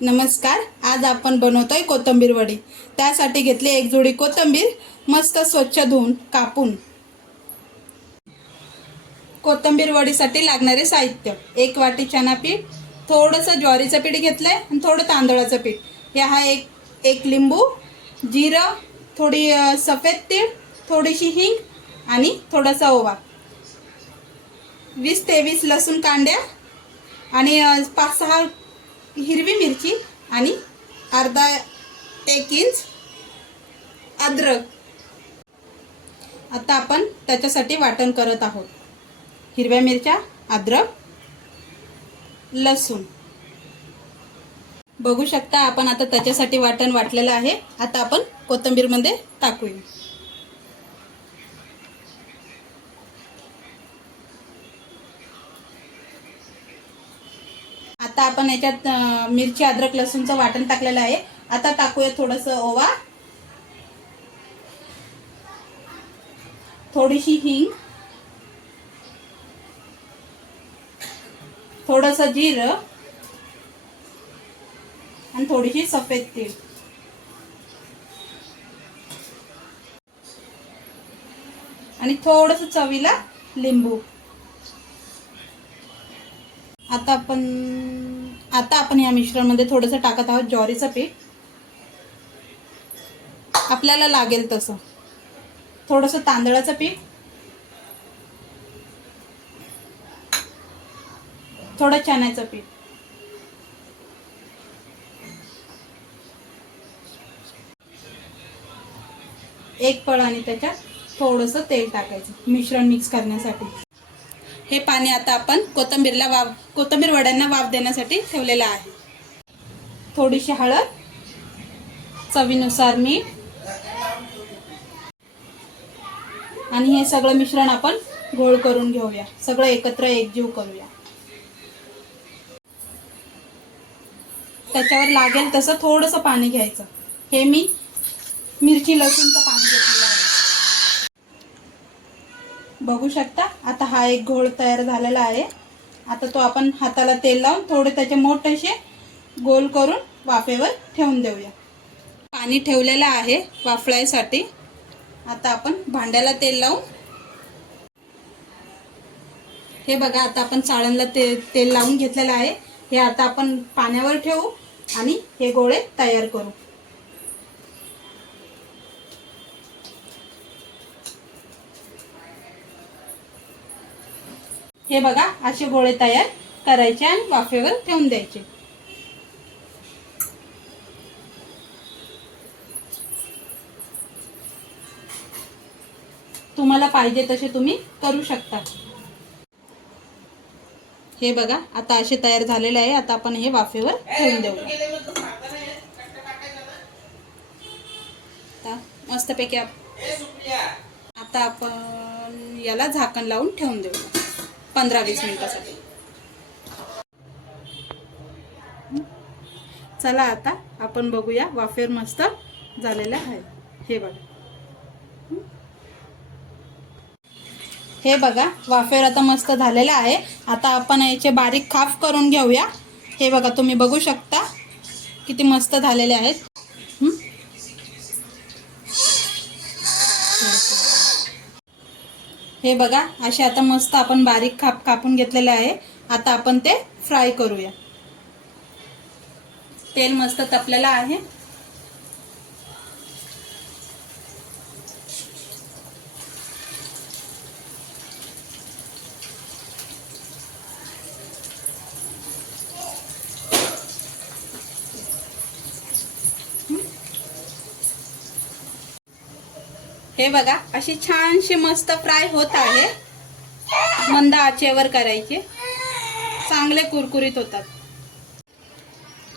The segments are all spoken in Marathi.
नमस्कार. आज आपण बनवतोय कोथिंबीर वडी. त्यासाठी घेतली एक जोडी कोथिंबीर, मस्त स्वच्छ धुवून कापून. कोथिंबीर वडीसाठी लागणारे साहित्य: 1 वाटी चना पीठ, थोडंसं ज्वारीचं पीठ घेतलंय आणि थोडं तांदळाचं पीठ. हे हा एक लिंबू, जिरं, थोडी सफेद तीळ, थोडीशी हिंग आणि थोडासा ओवा, 20 ते 20 लसूण कांड्या आणि 5-6 हिरवी मिरची आणि अर्धा 1 इंच अद्रक. आता आपण त्याच्यासाठी वाटण करत आहोत. हिरव्या मिरच्या, अद्रक, लसूण. बघू शकता आपण आता त्याच्यासाठी वाटण वाटलेलं आहे. आता आपण कोथिंबीरमध्ये टाकूया. आता आपण याच्यात मिरची, अद्रक, लसूणचं वाटण टाकलेलं आहे. आता टाकूया थोडंसं ओवा, थोडीशी हिंग, थोडंसं जिरं आणि थोडीशी सफेद तीळ. आणि थोडंसं चवीला लिंबू. आता आपण या मिश्रणामध्ये थोडंसं टाकत आहोत ज्वारीचं पीठ, आपल्याला लागेल तसं. थोडंसं तांदळाचं पीठ, थोडं चण्याचं पीठ. एक पळ आणि त्याच्यात थोडंसं तेल टाकायचं मिश्रण मिक्स करण्यासाठी. हे पाणी आता आपण कोथिंबीर वड्यांना वाफ देण्यासाठी ठेवलेलं आहे. थोडीशी हळद, चवीनुसार मीठ आणि हे सगळं मिश्रण आपण गोळ करून घेऊया. सगळं एकत्र एकजीव करूया. त्याच्यावर लागेल तसं थोडंसं पाणी घ्यायचं. हे मी मिरची लसूणचं पाणी घेतलेलं आहे. बघू शकता आता हा एक घोळ तयार झालेला आहे. आता तो आपण हाताला तेल लावून थोडे त्याचे मोठेसे गोल करून वाफेवर ठेवून देऊया. पाणी ठेवलेलं आहे वाफळायसाठी. आता आपण भांड्याला तेल लावून, हे बघा आता आपण चाळणला तेल लावून घेतलेलं आहे. हे आता आपण पाण्यावर ठेवू आणि हे गोळे तयार करू. हे बघा असे गोळे तयार करायचे आणि वाफेवर ठेवून द्यायचे. तुम्हाला पाहिजे तसे तुम्ही करू शकता. हे बघा आता असे तयार झालेले आहे. आता आपण हे वाफेवर ठेवून देऊ. मस्तपैकी आता आपण याला झाकण लावून ठेवून देऊ 15-20 मिनिटासाठी. चला आता आपण बघूया. वाफेवर मस्त झालेलं आहे. हे बघा वाफेवर आता मस्त झालेलं आहे. आता आपण याचे बारीक खाफ करून घेऊया. हे बघा तुम्ही बघू शकता किती मस्त झालेले आहेत. हे बघा असे आता मस्त आपण बारीक खाप कापून घेतलेले आहे. आता आपण ते फ्राय करूया. तेल मस्त तपलेलं आहे. हे बघा अशी छानशी मस्त फ्राय होत आहे. मंद आचेवर करायचे, चांगले कुरकुरीत होतात.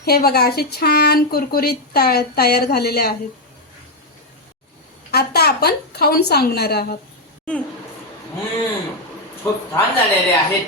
हे बघा असे छान कुरकुरीत तयार झालेले आहेत. आता आपण खाऊन सांगणार आहोत. खूप छान झालेले आहेत.